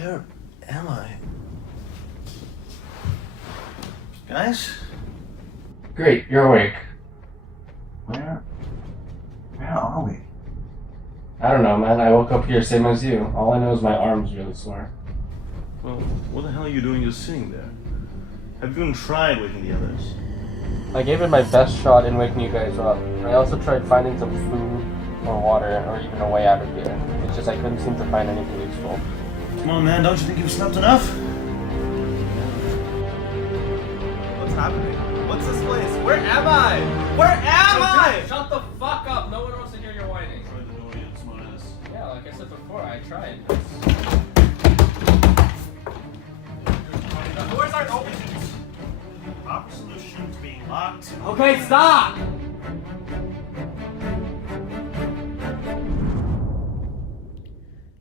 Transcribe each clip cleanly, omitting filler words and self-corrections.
Where am I? Guys? Great, you're awake. Where are we? I don't know, man. I woke up here same as you. All I know is my arm's really sore. Well, what the hell are you doing just sitting there? Have you even tried waking the others? I gave it my best shot in waking you guys up. I also tried finding some food or water or even a way out of here. It's just I couldn't seem to find anything useful. Come on, man. Don't you think you've slept enough? What's happening? What's this place? Where am I? Where am I? Shut the fuck up! No one wants to hear your whining. Try the door, you smartass. Yeah, like I said before, I tried. The doors aren't open. Proper solution to being locked. Okay, stop!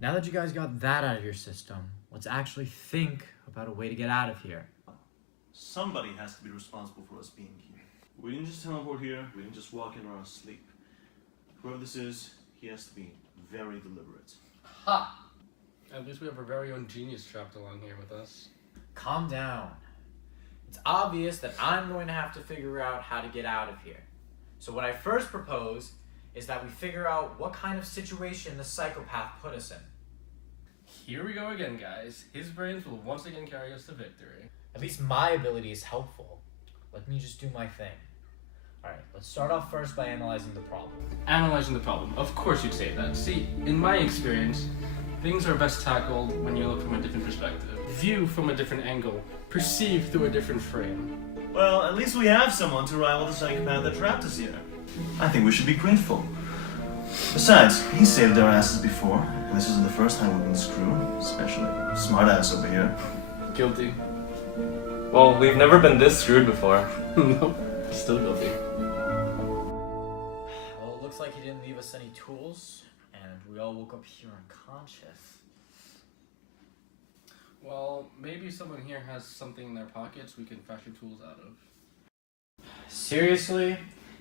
Now that you guys got that out of your system, let's actually think about a way to get out of here. Somebody has to be responsible for us being here. We didn't just teleport here, we didn't just walk in on our sleep. Whoever this is, he has to be very deliberate. Ha! At least we have our very own genius trapped along here with us. Calm down. It's obvious that I'm going to have to figure out how to get out of here. So what I first propose is that we figure out what kind of situation the psychopath put us in. Here we go again, guys. His brains will once again carry us to victory. At least my ability is helpful. Let me just do my thing. Alright, let's start off first by analyzing the problem. Analyzing the problem. Of course you'd say that. See, in my experience, things are best tackled when you look from a different perspective. View from a different angle. Perceive through a different frame. Well, at least we have someone to rival the psychopath that trapped us here. I think we should be grateful. Besides, he saved our asses before, and this isn't the first time we've been screwed, especially smartass over here. Guilty. Well, we've never been this screwed before. Nope. Still guilty. Well, it looks like he didn't leave us any tools, and we all woke up here unconscious. Well, maybe someone here has something in their pockets we can fashion tools out of. Seriously?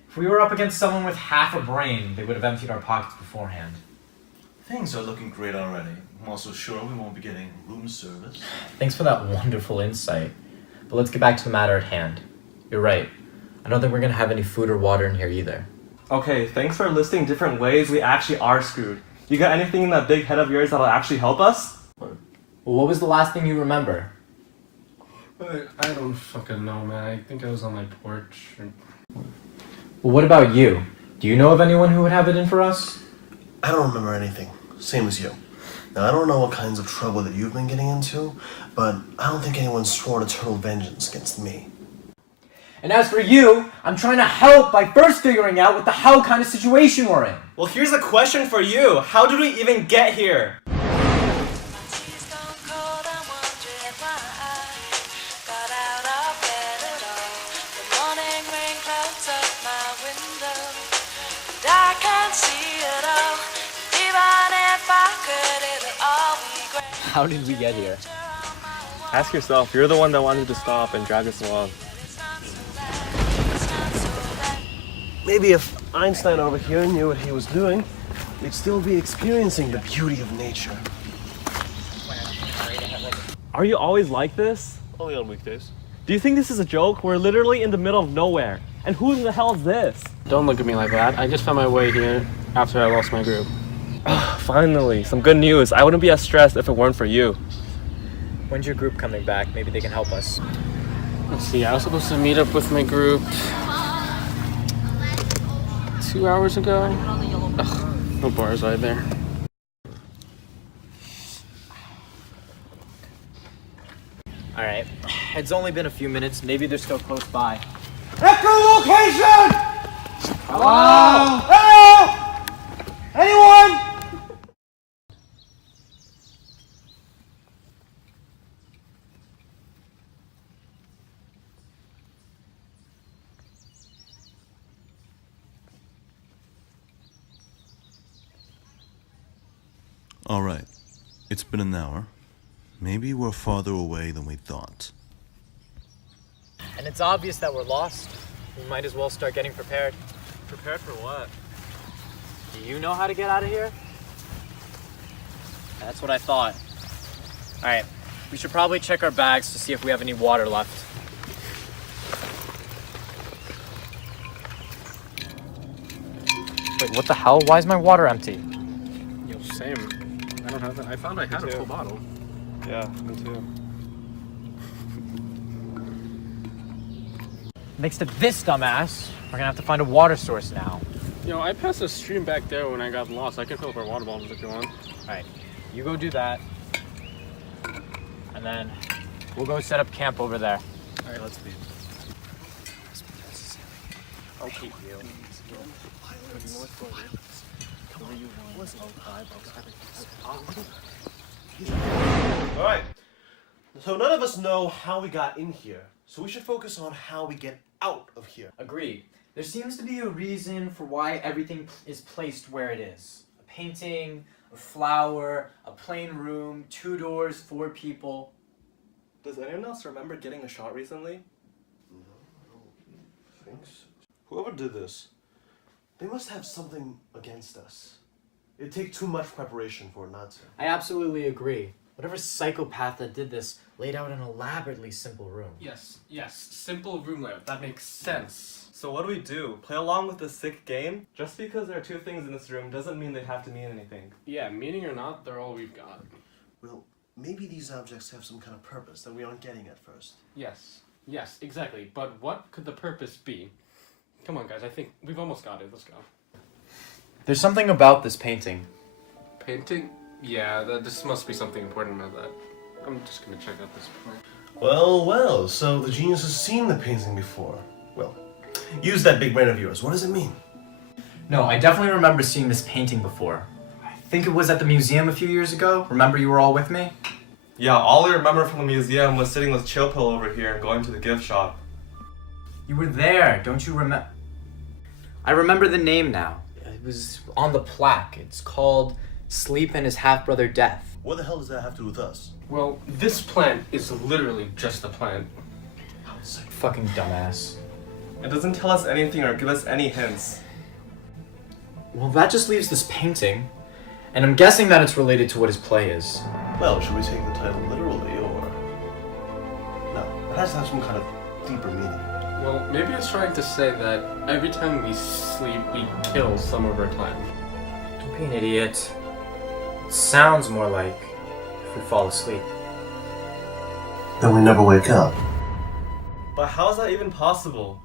If we were up against someone with half a brain, they would have emptied our pockets beforehand. Things are looking great already. I'm also sure we won't be getting room service. Thanks for that wonderful insight. But let's get back to the matter at hand. You're right. I don't think we're gonna have any food or water in here either. Okay, thanks for listing different ways we actually are screwed. You got anything in that big head of yours that'll actually help us? Well, what was the last thing you remember? I don't fucking know, man. I think I was on my porch. Well, what about you? Do you know of anyone who would have it in for us? I don't remember anything. Same as you. Now, I don't know what kinds of trouble that you've been getting into, but I don't think anyone's sworn eternal vengeance against me. And as for you, I'm trying to help by first figuring out what the hell kind of situation we're in. Well, here's a question for you. How did we even get here? How did we get here? Ask yourself. You're the one that wanted to stop and drag us along. Maybe if Einstein over here knew what he was doing, we'd still be experiencing the beauty of nature. Are you always like this? Only on weekdays. Do you think this is a joke? We're literally in the middle of nowhere. And who the hell is this? Don't look at me like that. I just found my way here after I lost my group. Finally, some good news. I wouldn't be as stressed if it weren't for you. When's your group coming back? Maybe they can help us. Let's see, I was supposed to meet up with my group 2 hours ago. Ugh, no bars either. Alright, it's only been a few minutes. Maybe they're still close by. Echolocation! Hello? Hello? Anyone? All right. It's been an hour. Maybe we're farther away than we thought. And it's obvious that we're lost. We might as well start getting prepared. Prepared for what? Do you know how to get out of here? That's what I thought. Alright, we should probably check our bags to see if we have any water left. Wait, what the hell? Why is my water empty? Yo, same. I don't have that. I found I had a full bottle. Yeah, me too. Thanks to this dumbass, we're gonna have to find a water source now. Yo, I passed a stream back there when I got lost. I can fill up our water bottles if you want. Alright, you go do that. And then we'll go set up camp over there. Alright, let's leave. I'll keep you. Alright. So none of us know how we got in here. So we should focus on how we get out of here. Agreed. There seems to be a reason for why everything is placed where it is. A painting, a flower, a plain room, 2 doors, 4 people. Does anyone else remember getting a shot recently? Thanks. Whoever did this, they must have something against us. It'd take too much preparation for it not to. I absolutely agree. Whatever psychopath that did this laid out an elaborately simple room. Yes, simple room layout. That makes sense. So what do? Play along with this sick game? Just because there are 2 things in this room doesn't mean they have to mean anything. Yeah, meaning or not, they're all we've got. Well, maybe these objects have some kind of purpose that we aren't getting at first. Yes, exactly. But what could the purpose be? Come on, guys. I think we've almost got it. Let's go. There's something about this painting. Painting? Yeah, this must be something important about that. I'm just gonna check out this point. Well, so the genius has seen the painting before. Well, use that big brain of yours. What does it mean? No, I definitely remember seeing this painting before. I think it was at the museum a few years ago. Remember you were all with me? Yeah, all I remember from the museum was sitting with Chill Pill over here and going to the gift shop. You were there, don't you remember? I remember the name now. It was on the plaque. It's called Sleep and His Half-Brother Death. What the hell does that have to do with us? Well, this plant is literally just a plant. Fucking dumbass. It doesn't tell us anything or give us any hints. Well, that just leaves this painting. And I'm guessing that it's related to what his play is. Well, should we take the title literally, or... No, it has to have some kind of deeper meaning. Well, maybe it's trying to say that every time we sleep, we kill some of our clan. Don't be an idiot. It sounds more like if we fall asleep. Then we never wake up. But how is that even possible?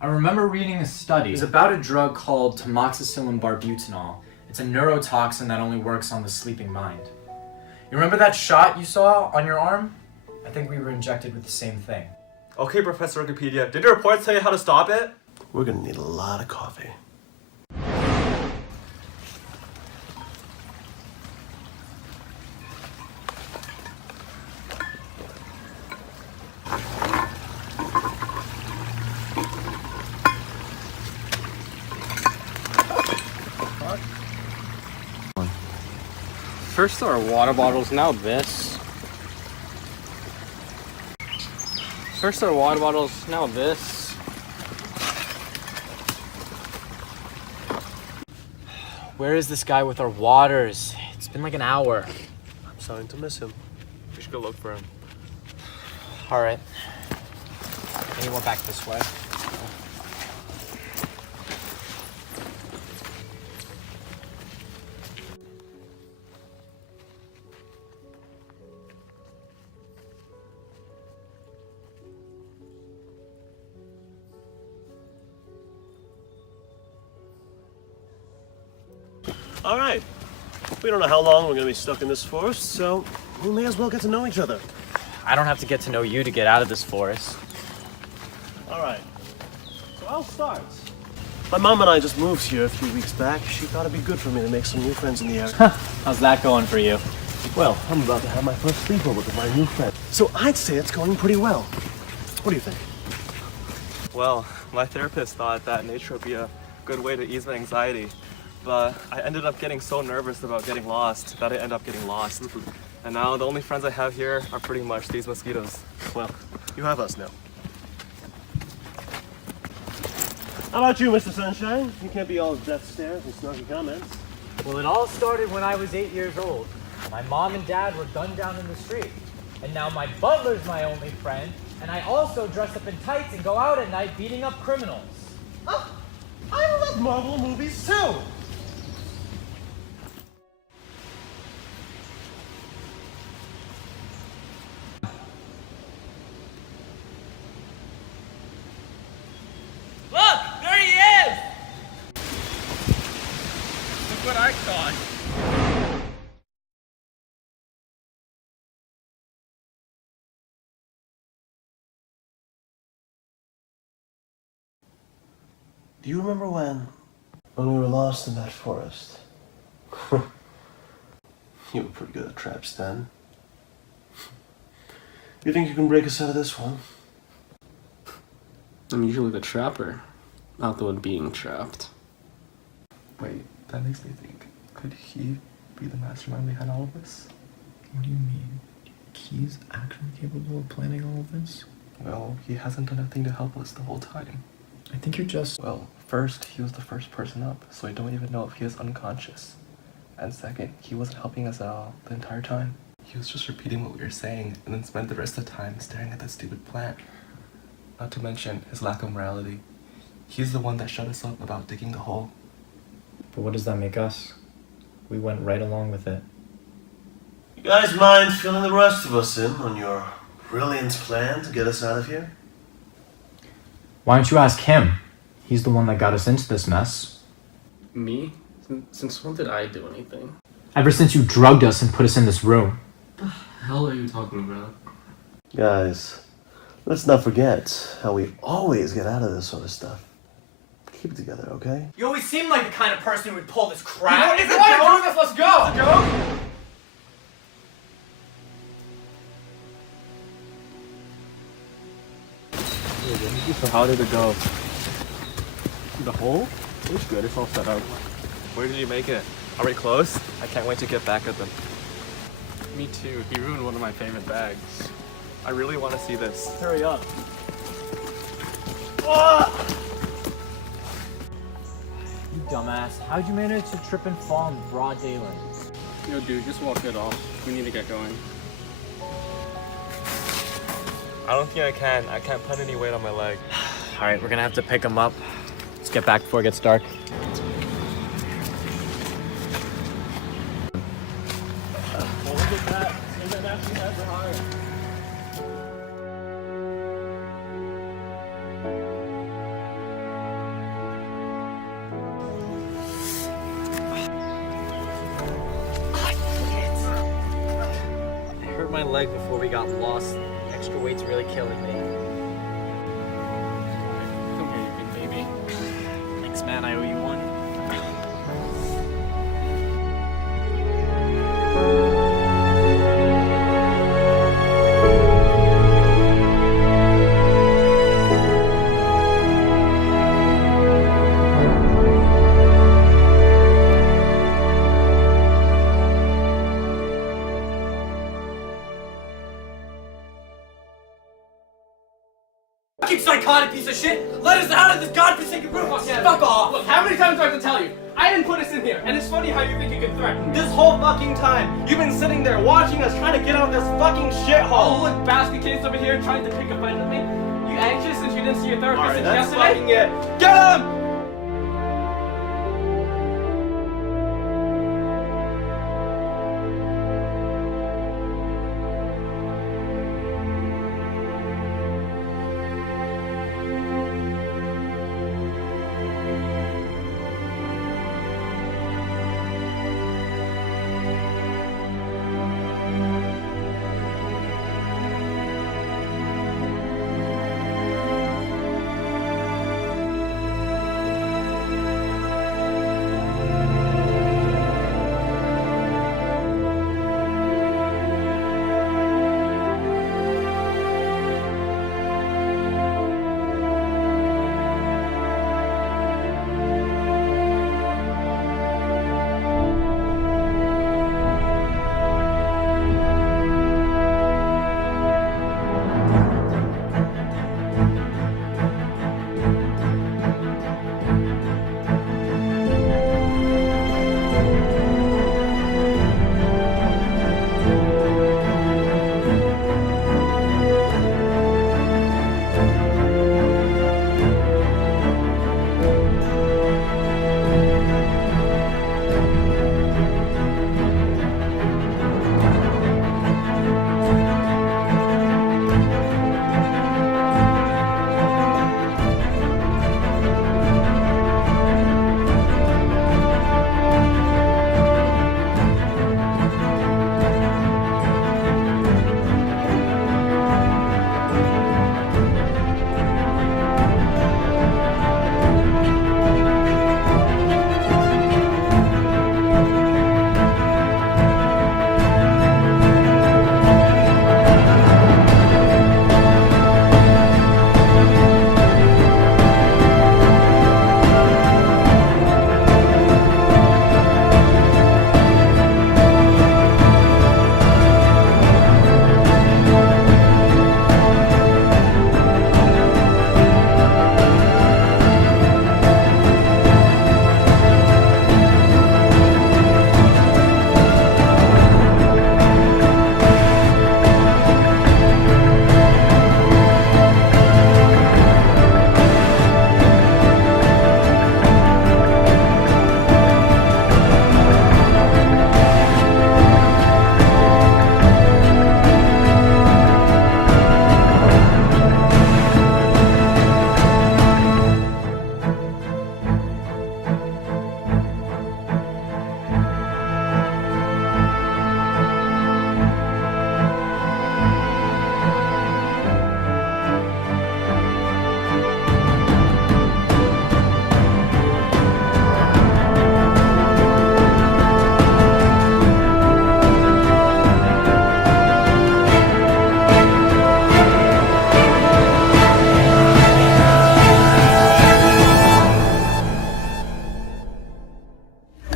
I remember reading a study. It was about a drug called tamoxicillin barbutanol. It's a neurotoxin that only works on the sleeping mind. You remember that shot you saw on your arm? I think we were injected with the same thing. Okay, Professor Wikipedia, did your report tell you how to stop it? We're gonna need a lot of coffee. First our water bottles, now this. First our water bottles, now this. Where is this guy with our waters? It's been like an hour. I'm starting to miss him. We should go look for him. All right. Anyone back this way? All right. We don't know how long we're gonna be stuck in this forest, so we may as well get to know each other. I don't have to get to know you to get out of this forest. All right. So I'll start. My mom and I just moved here a few weeks back. She thought it'd be good for me to make some new friends in the area. How's that going for you? Well, I'm about to have my first sleepover with my new friend. So I'd say it's going pretty well. What do you think? Well, my therapist thought that nature would be a good way to ease my anxiety. But I ended up getting so nervous about getting lost that I ended up getting lost. And now the only friends I have here are pretty much these mosquitoes. Well, you have us now. How about you, Mr. Sunshine? You can't be all death stares and snarky comments. Well, it all started when I was 8 years old. My mom and dad were gunned down in the street. And now my butler's my only friend, and I also dress up in tights and go out at night beating up criminals. Oh, I love Marvel movies too. Look, there he is! Look what I caught. Do you remember when we were lost in that forest? You were pretty good at traps then. You think you can break us out of this one? I'm usually the trapper, not the one being trapped. Wait, that makes me think. Could he be the mastermind behind all of this? What do you mean? He's actually capable of planning all of this? Well, he hasn't done a thing to help us the whole time. I think you're just... Well, first, he was the first person up, so I don't even know if he is unconscious. And second, he wasn't helping us at all the entire time. He was just repeating what we were saying, and then spent the rest of the time staring at that stupid plant. Not to mention his lack of morality. He's the one that shut us up about digging the hole. But what does that make us? We went right along with it. You guys mind filling the rest of us in on your brilliant plan to get us out of here? Why don't you ask him? He's the one that got us into this mess. Me? Since when did I do anything? Ever since you drugged us and put us in this room. What the hell are you talking about? Guys, let's not forget how we always get out of this sort of stuff. Keep it together, okay? You always seem like the kind of person who would pull this crap. If you want to do this, let's go! So how did it go? The hole? It was good, it's all set up. Where did you make it? Are we close? I can't wait to get back at them. Me too. He ruined one of my favorite bags. I really want to see this. Hurry up. You dumbass. How'd you manage to trip and fall in broad daylight? Yo, dude, just walk it off. We need to get going. I don't think I can. I can't put any weight on my leg. Alright, we're gonna have to pick him up. Let's get back before it gets dark. Well, look at that. It actually has a heart. I hurt my leg before we got lost. Extra weight's really killing me. Come here, you big baby. Thanks, man. I owe you one. Fucking psychotic piece of shit! Let us out of this godforsaken room! Fuck off! Look, how many times do I have to tell you? I didn't put us in here, and it's funny how you think you can threaten me. This whole fucking time, you've been sitting there watching us trying to get out of this fucking shithole. Oh, look, basket case over here trying to pick a fight with me. You anxious since you didn't see your therapist since That's yesterday? fucking it. Get him!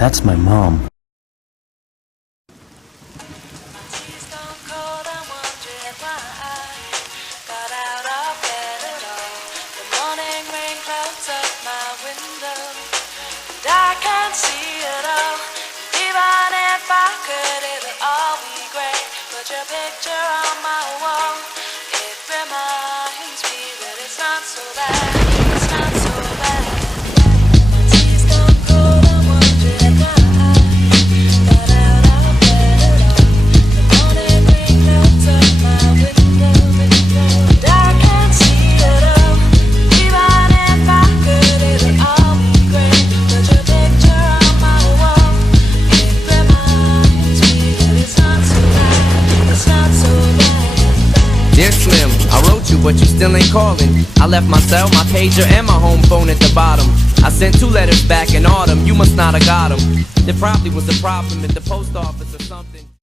That's my mom. I can't see it all. Even if I could, it'll all be great. Put your picture on my wall. It reminds me that it's not so bad. It's not so bad. My tea's gone cold. I'm wondering why I got out of bed at all. The morning rain clouds up my window, and I can't see it all. Even if I could, it'll all be great. Put your picture on my wall. It reminds me that it's not so bad. It's not so bad. Dear Slim, I wrote you, but you still ain't calling. I left my cell, my pager, and my home phone at the bottom. I sent 2 letters back in autumn. You must not have got them. There probably was a problem at the post office or something.